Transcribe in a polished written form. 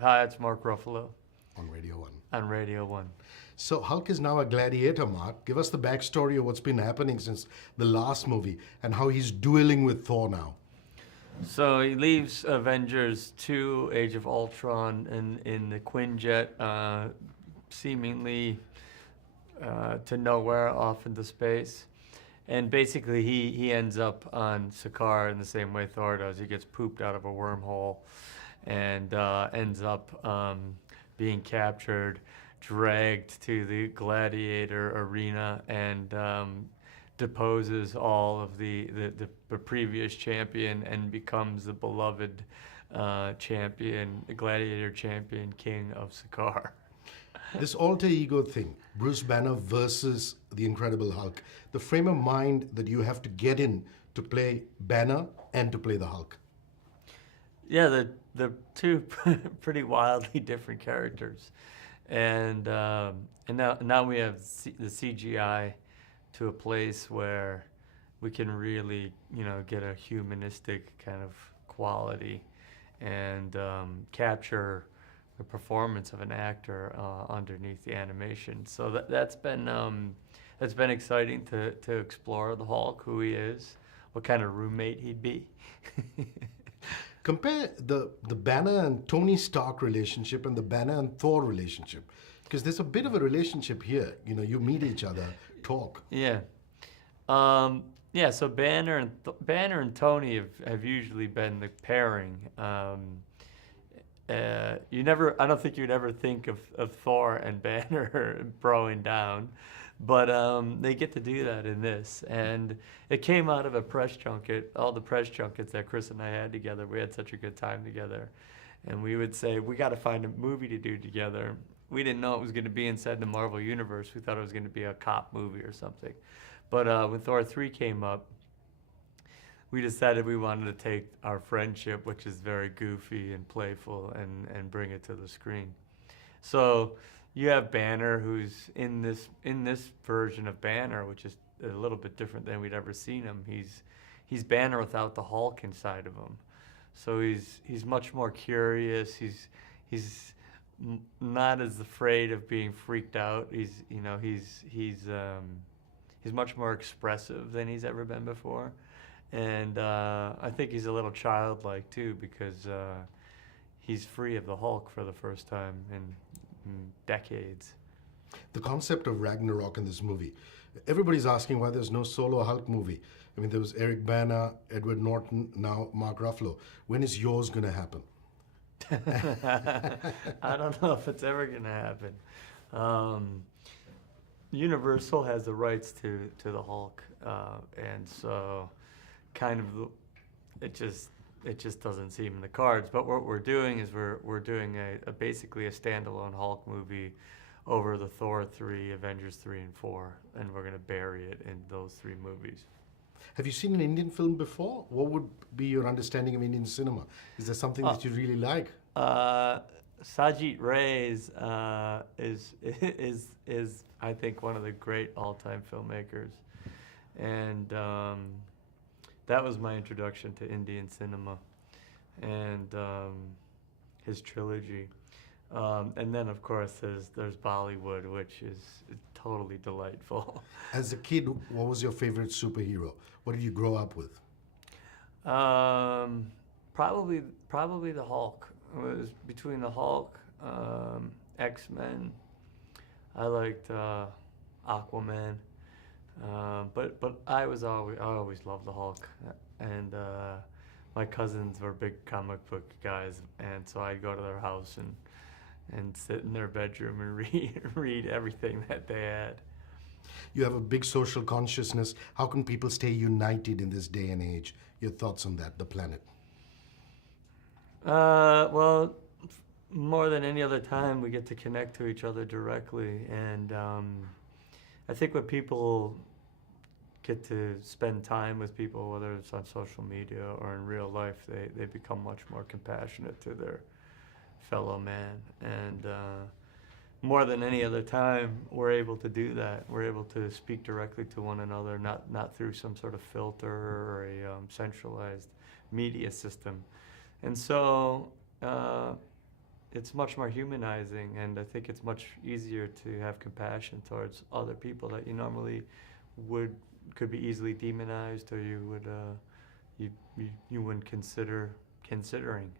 Hi, it's Mark Ruffalo on Radio 1. on Radio 1. So Hulk is now a gladiator, Mark. Give us the backstory of what's been happening since the last movie and how he's dueling with Thor now. So he leaves Avengers 2, Age of Ultron, in the Quinjet, seemingly to nowhere off into space. And basically, he ends up on Sakaar in the same way Thor does. He gets pooped out of a wormhole and ends up being captured, dragged to the gladiator arena, and deposes all of the previous champion and becomes the beloved champion, the gladiator champion, king of Sakaar. This alter ego thing, Bruce Banner versus the Incredible Hulk, the frame of mind that you have to get in to play Banner and to play the Hulk. Yeah, the two pretty wildly different characters, and now we have the CGI to a place where we can really get a humanistic kind of quality and capture the performance of an actor underneath the animation. So that's been exciting to explore the Hulk, who he is, what kind of roommate he'd be. Compare the Banner and Tony Stark relationship and the Banner and Thor relationship. Because there's a bit of a relationship here. You meet each other, talk. Yeah. Yeah, so Banner and Tony have usually been the pairing. I don't think you'd ever think of Thor and Banner broing down, but they get to do that in this. And it came out of a press junket, all the press junkets that Chris and I had together. We had such a good time together. And we would say, we got to find a movie to do together. We didn't know it was going to be inside the Marvel Universe. We thought it was going to be a cop movie or something. But when Thor 3 came up, we decided we wanted to take our friendship, which is very goofy and playful, and bring it to the screen. So you have Banner, who's in this version of Banner, which is a little bit different than we'd ever seen him. He's Banner without the Hulk inside of him. So he's much more curious. He's not as afraid of being freaked out. He's much more expressive than he's ever been before. And I think he's a little childlike too, because he's free of the Hulk for the first time in decades. The concept of Ragnarok in this movie. Everybody's asking why there's no solo Hulk movie. I mean, there was Eric Bana, Edward Norton, now Mark Ruffalo. When is yours going to happen? I don't know if it's ever going to happen. Universal has the rights to the Hulk, and so kind of it just doesn't seem in the cards. But what we're doing is we're doing basically a standalone Hulk movie over the Thor 3, Avengers 3 and 4, and we're going to bury it in those three movies. Have you seen an Indian film before? What would be your understanding of Indian cinema? Is there something that you really like? Sajid Ray is I think one of the great all-time filmmakers, and that was my introduction to Indian cinema, and his trilogy, and then of course there's Bollywood, which is totally delightful. As a kid, what was your favorite superhero? What did you grow up with? Probably the Hulk. It was between the Hulk, X-Men. I liked Aquaman, but I always loved the Hulk, and my cousins were big comic book guys, and so I'd go to their house and sit in their bedroom and read everything that they had. You have a big social consciousness. How can people stay united in this day and age? Your thoughts on that, the planet? Well, more than any other time, we get to connect to each other directly, and I think when people get to spend time with people, whether it's on social media or in real life, they become much more compassionate to their fellow man, and more than any other time, we're able to do that. We're able to speak directly to one another, not through some sort of filter or a centralized media system. And so it's much more humanizing, and I think it's much easier to have compassion towards other people that you normally would could be easily demonized, or you would you wouldn't considering.